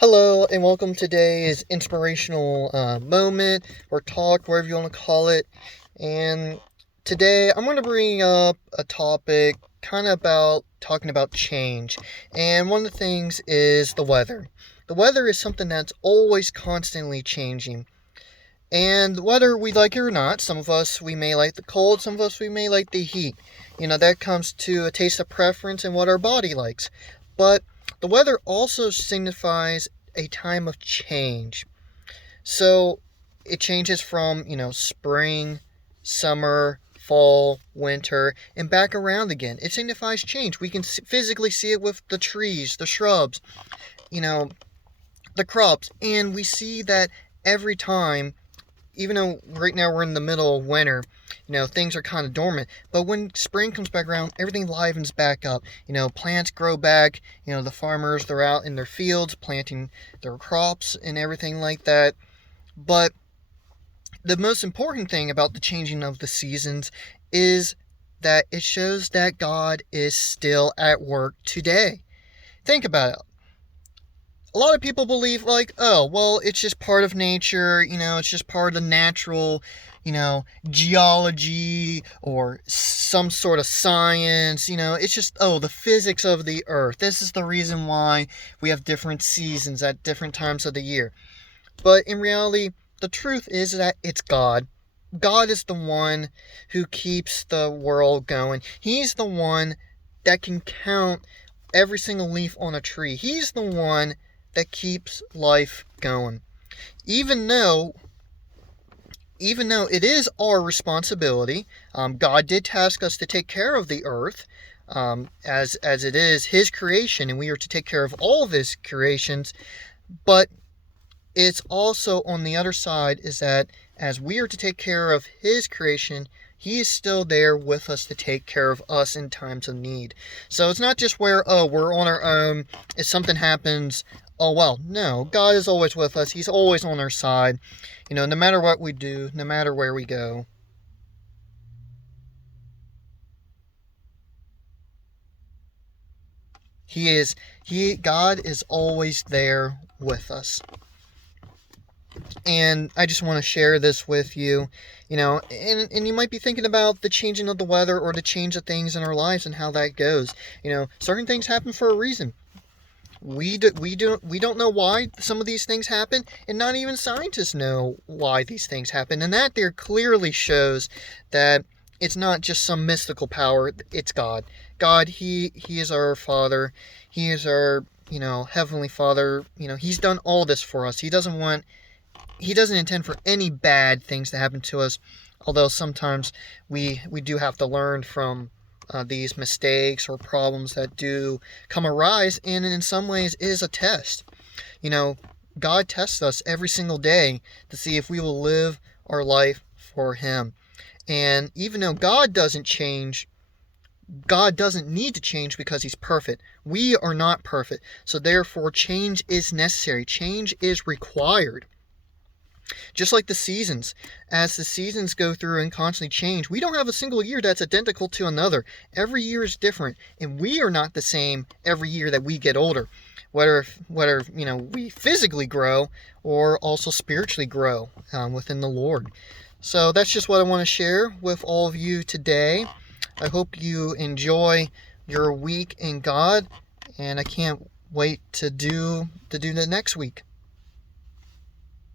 Hello, and welcome to today's inspirational moment or talk, wherever you want to call it. And today I'm going to bring up a topic kind of about talking about change. And one of the things is the weather. The weather is something that's always constantly changing. And whether we like it or not, some of us we may like the cold, some of us we may like the heat. That comes to a taste of preference and what our body likes. But the weather also signifies a time of change. So it changes from, spring, summer, fall, winter, and back around again. It signifies change. We can physically see it with the trees, the shrubs, you know, the crops, and we see that every time, even though right now we're in the middle of winter, things are kind of dormant. But when spring comes back around, everything livens back up. Plants grow back. The farmers, they're out in their fields planting their crops and everything like that. But the most important thing about the changing of the seasons is that it shows that God is still at work today. Think about it. A lot of people believe, like, oh, well, it's just part of nature, it's just part of the natural, geology or some sort of science, it's just, oh, the physics of the earth. This is the reason why we have different seasons at different times of the year. But in reality, the truth is that it's God. God is the one who keeps the world going. He's the one that can count every single leaf on a tree. He's the one that keeps life going. Even though it is our responsibility, God did task us to take care of the earth, as it is His creation, and we are to take care of all of His creations. But it's also on the other side is that as we are to take care of His creation, He is still there with us to take care of us in times of need. So it's not just where, we're on our own. If something happens, oh well. No, God is always with us. He's always on our side. No matter what we do, no matter where we go. God is always there with us. And I just want to share this with you, and you might be thinking about the changing of the weather or the change of things in our lives and how that goes. Certain things happen for a reason. We don't know why some of these things happen, and not even scientists know why these things happen. And that there clearly shows that it's not just some mystical power, it's God. God, He is our Father. He is our, Heavenly Father. He's done all this for us. He doesn't intend for any bad things to happen to us, although sometimes we do have to learn from these mistakes or problems that do come arise, and in some ways is a test. God tests us every single day to see if we will live our life for Him. And even though God doesn't change, God doesn't need to change because He's perfect. We are not perfect. So therefore, change is necessary. Change is required. Just like the seasons, as the seasons go through and constantly change, we don't have a single year that's identical to another. Every year is different, and we are not the same every year that we get older. Whether we physically grow or also spiritually grow within the Lord. So that's just what I want to share with all of you today. I hope you enjoy your week in God, and I can't wait to do the next week.